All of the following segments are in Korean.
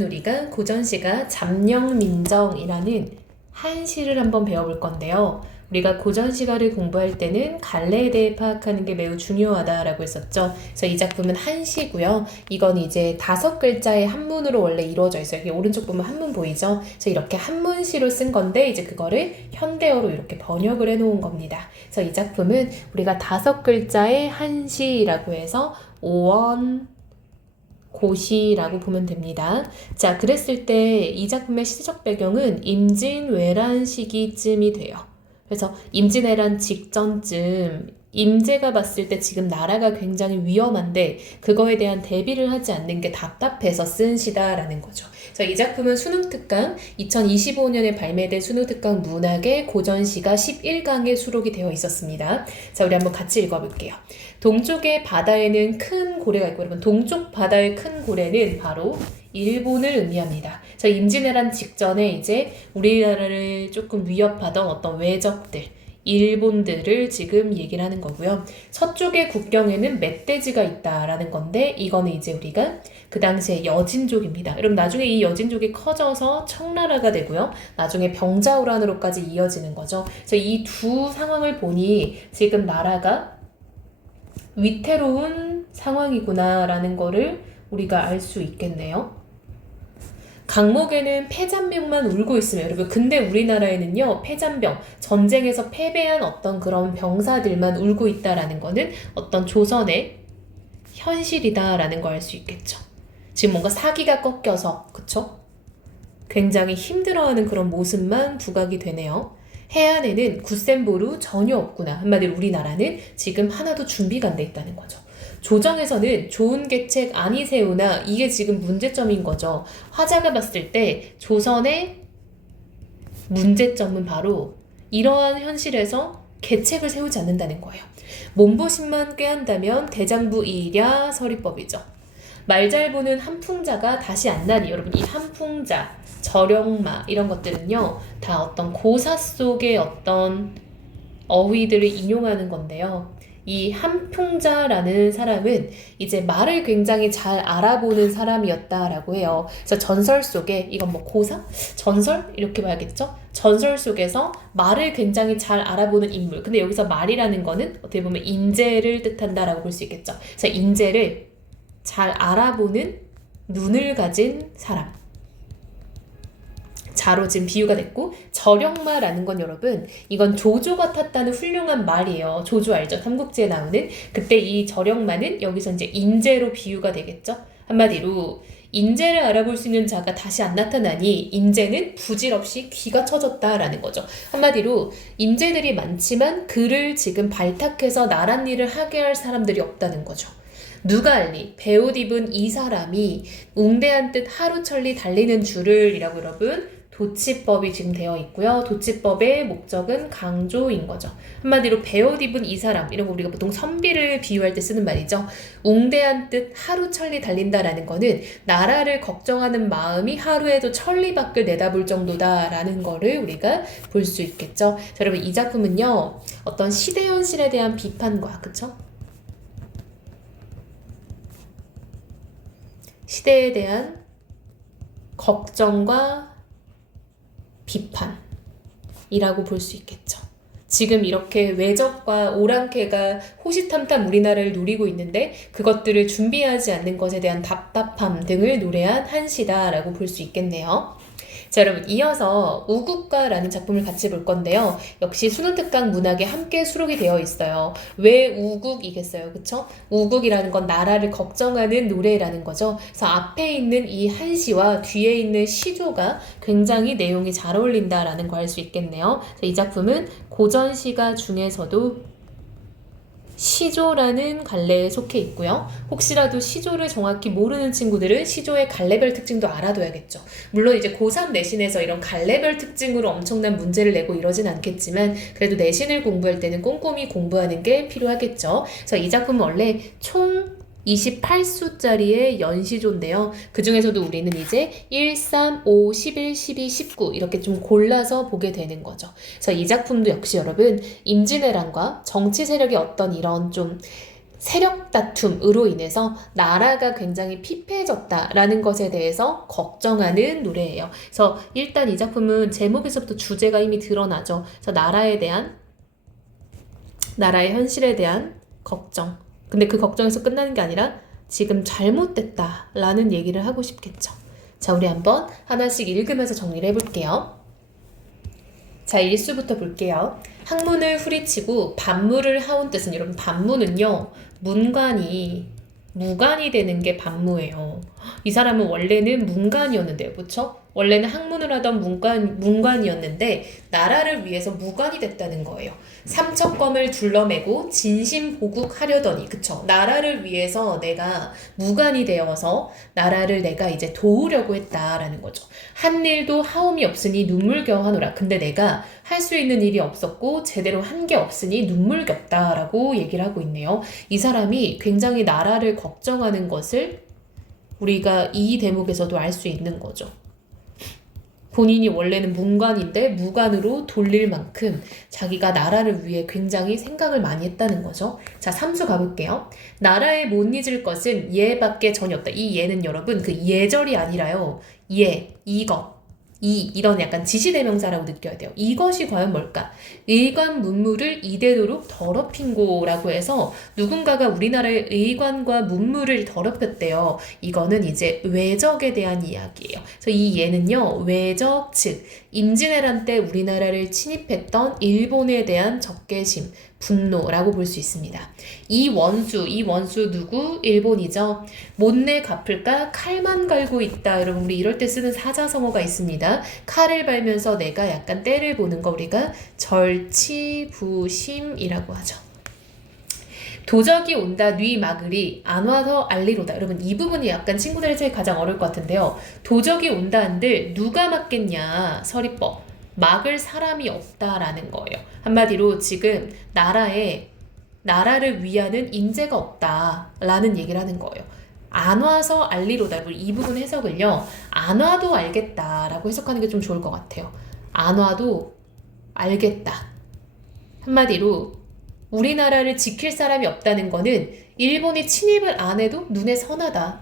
우리가 고전시가 잠령민정이라는 한시를 한번 배워볼 건데요. 우리가 고전시가를 공부할 때는 갈래에 대해 파악하는 게 매우 중요하다라고 했었죠. 그래서 이 작품은 한시고요. 이건 이제 5글자의 한문으로 원래 이루어져 있어요. 여기 오른쪽 보면 한문 보이죠? 그래서 이렇게 한문시로 쓴 건데 이제 그거를 현대어로 이렇게 번역을 해놓은 겁니다. 그래서 이 작품은 우리가 5글자의 한시라고 해서 오원 고시라고 보면 됩니다. 자, 그랬을 때 이 작품의 시대적 배경은 임진왜란 시기쯤이 돼요. 그래서 임진왜란 직전쯤 임제가 봤을 때 지금 나라가 굉장히 위험한데 그거에 대한 대비를 하지 않는 게 답답해서 쓴 시다라는 거죠. 그래서 이 작품은 수능특강 2025년에 발매된 수능특강 문학의 고전시가 11강에 수록이 되어 있었습니다. 자, 우리 한번 같이 읽어볼게요. 동쪽의 바다에는 큰 고래가 있고, 여러분 동쪽 바다의 큰 고래는 바로 일본을 의미합니다. 자, 임진왜란 직전에 이제 우리나라를 조금 위협하던 어떤 외적들, 일본들을 지금 얘기를 하는 거고요. 서쪽의 국경에는 멧돼지가 있다라는 건데 이거는 이제 우리가 그 당시에 여진족입니다. 여러분 나중에 이 여진족이 커져서 청나라가 되고요. 나중에 병자호란으로까지 이어지는 거죠. 그래서 이 두 상황을 보니 지금 나라가 위태로운 상황이구나라는 거를 우리가 알 수 있겠네요. 강목에는 폐잔병만 울고 있으면 여러분 근데 우리나라에는요 폐잔병 전쟁에서 패배한 어떤 그런 병사들만 울고 있다라는 거는 어떤 조선의 현실이다라는 걸 알 수 있겠죠. 지금 뭔가 사기가 꺾여서 그쵸? 굉장히 힘들어하는 그런 모습만 부각이 되네요. 해안에는 굳센보루 전혀 없구나. 한마디로 우리나라는 지금 하나도 준비가 안 돼 있다는 거죠. 조정에서는 좋은 계책 아니 세우나 이게 지금 문제점인 거죠. 화자가 봤을 때 조선의 문제점은 바로 이러한 현실에서 계책을 세우지 않는다는 거예요. 몸보신만 꾀한다면 대장부 이랴 서리법이죠. 말 잘 보는 한풍자가 다시 안 나니 여러분 이 한풍자, 절영마 이런 것들은요 다 어떤 고사 속의 어떤 어휘들을 인용하는 건데요. 이 한풍자라는 사람은 이제 말을 굉장히 잘 알아보는 사람이었다라고 해요. 그래서 전설 속에 이건 뭐 고사? 전설? 이렇게 봐야겠죠? 전설 속에서 말을 굉장히 잘 알아보는 인물. 근데 여기서 말이라는 거는 어떻게 보면 인재를 뜻한다라고 볼 수 있겠죠. 그래서 인재를 잘 알아보는 눈을 가진 사람. 자로 지금 비유가 됐고 절영마라는 건 여러분 이건 조조가 탔다는 훌륭한 말이에요. 조조 알죠? 삼국지에 나오는 그때 이 절영마는 여기서 이제 인재로 비유가 되겠죠. 한마디로 인재를 알아볼 수 있는 자가 다시 안 나타나니 인재는 부질없이 귀가 처졌다라는 거죠. 한마디로 인재들이 많지만 그를 지금 발탁해서 나란 일을 하게 할 사람들이 없다는 거죠. 누가 알리 배옷 입은 이 사람이 웅대한 듯 하루철리 달리는 줄을 이라고 여러분 도치법이 지금 되어 있고요. 도치법의 목적은 강조인 거죠. 한마디로 배옷 입은 이 사람 이런 거 우리가 보통 선비를 비유할 때 쓰는 말이죠. 웅대한 듯 하루철리 달린다라는 거는 나라를 걱정하는 마음이 하루에도 천리 밖을 내다볼 정도다라는 거를 우리가 볼 수 있겠죠. 자, 여러분 이 작품은요 어떤 시대 현실에 대한 비판과 그쵸? 시대에 대한 걱정과 비판이라고 볼 수 있겠죠. 지금 이렇게 외적과 오랑캐가 호시탐탐 우리나라를 노리고 있는데 그것들을 준비하지 않는 것에 대한 답답함 등을 노래한 한시다라고 볼 수 있겠네요. 자, 여러분 이어서 우국가라는 작품을 같이 볼 건데요. 역시 수능특강 문학에 함께 수록이 되어 있어요. 왜 우국이겠어요? 그쵸? 우국이라는 건 나라를 걱정하는 노래라는 거죠. 그래서 앞에 있는 이 한시와 뒤에 있는 시조가 굉장히 내용이 잘 어울린다라는 걸 알 수 있겠네요. 이 작품은 고전시가 중에서도 시조라는 갈래에 속해 있고요. 혹시라도 시조를 정확히 모르는 친구들은 시조의 갈래별 특징도 알아둬야겠죠. 물론 이제 고3 내신에서 이런 갈래별 특징으로 엄청난 문제를 내고 이러진 않겠지만 그래도 내신을 공부할 때는 꼼꼼히 공부하는 게 필요하겠죠. 그래서 이 작품은 원래 총 28수짜리의 연시조인데요. 그 중에서도 우리는 이제 1, 3, 5, 11, 12, 19 이렇게 좀 골라서 보게 되는 거죠. 그래서 이 작품도 역시 여러분 임진왜란과 정치 세력의 어떤 이런 좀 세력 다툼으로 인해서 나라가 굉장히 피폐해졌다라는 것에 대해서 걱정하는 노래예요. 그래서 일단 이 작품은 제목에서부터 주제가 이미 드러나죠. 그래서 나라의 현실에 대한 걱정. 근데 그 걱정에서 끝나는 게 아니라 지금 잘못됐다라는 얘기를 하고 싶겠죠. 자, 우리 한번 하나씩 읽으면서 정리를 해볼게요. 자, 일수부터 볼게요. 학문을 후리치고 반무를 하온 뜻은, 여러분 반무는요, 무관이 되는 게 반무예요. 이 사람은 원래는 문관이었는데요. 그렇죠? 원래는 학문을 하던 문관이었는데 나라를 위해서 무관이 됐다는 거예요. 삼척검을 둘러매고 진심보국하려더니, 그쵸? 나라를 위해서 내가 무관이 되어서 나라를 내가 이제 도우려고 했다라는 거죠. 한 일도 하옴이 없으니 눈물겨 하노라. 근데 내가 할 수 있는 일이 없었고 제대로 한 게 없으니 눈물겹다라고 얘기를 하고 있네요. 이 사람이 굉장히 나라를 걱정하는 것을 우리가 이 대목에서도 알 수 있는 거죠. 본인이 원래는 문관인데 무관으로 돌릴 만큼 자기가 나라를 위해 굉장히 생각을 많이 했다는 거죠. 자, 3수 가볼게요. 나라에 못 잊을 것은 예밖에 전혀 없다. 이 예는 여러분 그 예절이 아니라요. 이런 약간 지시대명사라고 느껴야 돼요. 이것이 과연 뭘까? 의관 문물을 이대도록 더럽힌고라고 해서 누군가가 우리나라의 의관과 문물을 더럽혔대요. 이거는 이제 외적에 대한 이야기예요. 그래서 이 예는요, 외적, 즉 임진왜란 때 우리나라를 침입했던 일본에 대한 적개심, 분노라고 볼 수 있습니다. 이 원수 누구? 일본이죠. 못내 갚을까? 칼만 갈고 있다. 여러분 우리 이럴 때 쓰는 사자성어가 있습니다. 칼을 갈면서 내가 약간 때를 보는 거 우리가 절치부심이라고 하죠. 도적이 온다 뉘 막으리 안 와서 알리로다. 여러분 이 부분이 약간 친구들 사이 가장 어려울 것 같은데요. 도적이 온다 한들 누가 막겠냐? 서리법. 막을 사람이 없다라는 거예요. 한마디로 지금 나라를 위하는 인재가 없다라는 얘기를 하는 거예요. 안 와서 알리로다. 이 부분 해석을요. 안 와도 알겠다라고 해석하는 게 좀 좋을 것 같아요. 안 와도 알겠다. 한마디로 우리나라를 지킬 사람이 없다는 거는 일본이 침입을 안 해도 눈에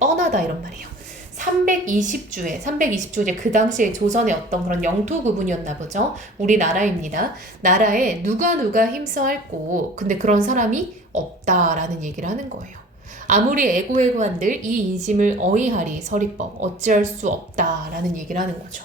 뻔하다 이런 말이에요. 320주 이제 그 당시에 조선의 어떤 그런 영토 구분이었나 보죠. 우리나라입니다. 나라에 누가 힘써할꼬. 근데 그런 사람이 없다라는 얘기를 하는 거예요. 아무리 애고한들 이 인심을 어이하리 서리법 어찌할 수 없다라는 얘기를 하는 거죠.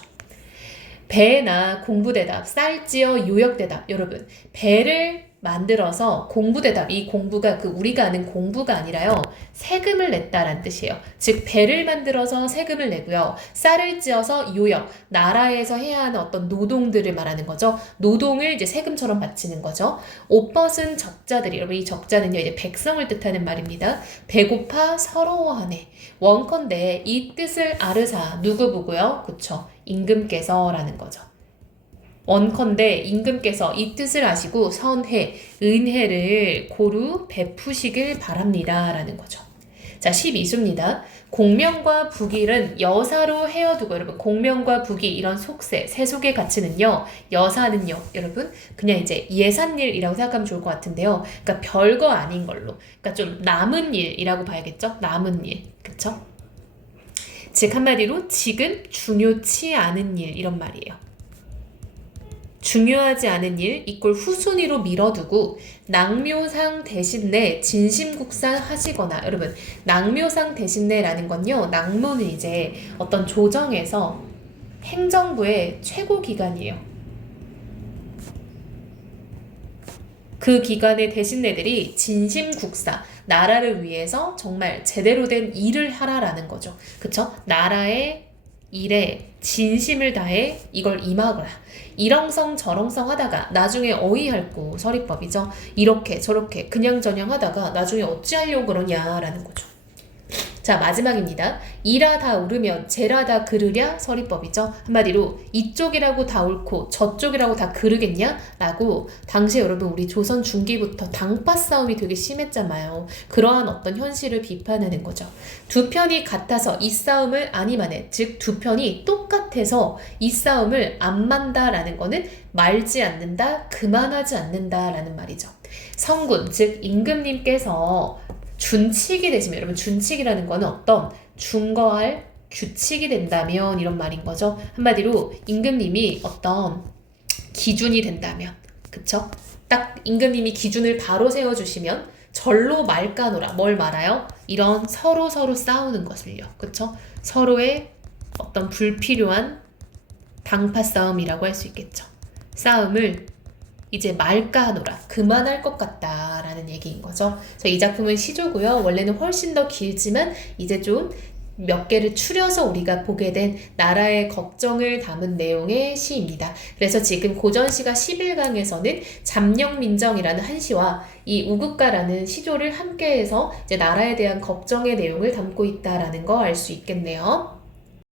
배나 공부대답, 쌀지어 요역대답. 여러분 배를 만들어서 공부대답, 이 공부가 우리가 아는 공부가 아니라요. 세금을 냈다라는 뜻이에요. 즉 배를 만들어서 세금을 내고요. 쌀을 찌어서 요역, 나라에서 해야 하는 어떤 노동들을 말하는 거죠. 노동을 이제 세금처럼 바치는 거죠. 옷벗은 적자들이, 여러분 이 적자는요 이제 백성을 뜻하는 말입니다. 배고파 서러워하네. 원컨대 이 뜻을 아르사 누구 보고요? 그쵸? 임금께서라는 거죠. 원컨대 임금께서 이 뜻을 아시고 선해, 은혜를 고루 베푸시길 바랍니다. 라는 거죠. 자, 12수입니다. 공명과 북일은 여사로 헤어두고, 여러분 공명과 북이 이런 속세, 세속의 가치는요, 여사는요, 여러분 그냥 이제 예산일이라고 생각하면 좋을 것 같은데요. 그러니까 별거 아닌 걸로, 그러니까 좀 남은 일이라고 봐야겠죠? 남은 일, 그쵸? 즉 한마디로 지금 중요치 않은 일 이런 말이에요. 중요하지 않은 일 이꼴 후순위로 밀어두고 낭묘상 대신내 진심국사 하시거나, 여러분 낭묘상 대신내라는 건요, 낭묘는 이제 어떤 조정에서 행정부의 최고 기관이에요. 그 기관의 대신내들이 진심국사, 나라를 위해서 정말 제대로 된 일을 하라라는 거죠. 그쵸? 나라의 일에 진심을 다해 이걸 임하거라. 이렁성 저렁성 하다가 나중에 어이할고 서리법이죠. 이렇게 저렇게 그냥저냥 하다가 나중에 어찌하려고 그러냐라는 거죠. 자, 마지막입니다. 이라 다 옳으면 제라 다 그르랴 서리법이죠. 한마디로 이쪽이라고 다 옳고 저쪽이라고 다 그르겠냐? 라고 당시에 여러분 우리 조선 중기부터 당파 싸움이 되게 심했잖아요. 그러한 어떤 현실을 비판하는 거죠. 두 편이 같아서 이 싸움을 아니만해. 즉 두 편이 똑같아서 이 싸움을 안 만다라는 거는 말지 않는다, 그만하지 않는다라는 말이죠. 성군, 즉 임금님께서 준칙이 되시면, 여러분 준칙이라는 거는 어떤 준거할 규칙이 된다면 이런 말인 거죠. 한마디로 임금님이 어떤 기준이 된다면, 그쵸? 딱 임금님이 기준을 바로 세워주시면 절로 말까노라. 뭘 말아요? 이런 서로 싸우는 것을요. 그쵸? 서로의 어떤 불필요한 당파 싸움이라고 할 수 있겠죠. 싸움을 이제 말까노라. 그만할 것 같다라는 얘기인 거죠. 그래서 이 작품은 시조고요. 원래는 훨씬 더 길지만 이제 좀 몇 개를 추려서 우리가 보게 된 나라의 걱정을 담은 내용의 시입니다. 그래서 지금 고전시가 11강에서는 잠영민정이라는 한 시와 이 우국가라는 시조를 함께해서 이제 나라에 대한 걱정의 내용을 담고 있다라는 거 알 수 있겠네요.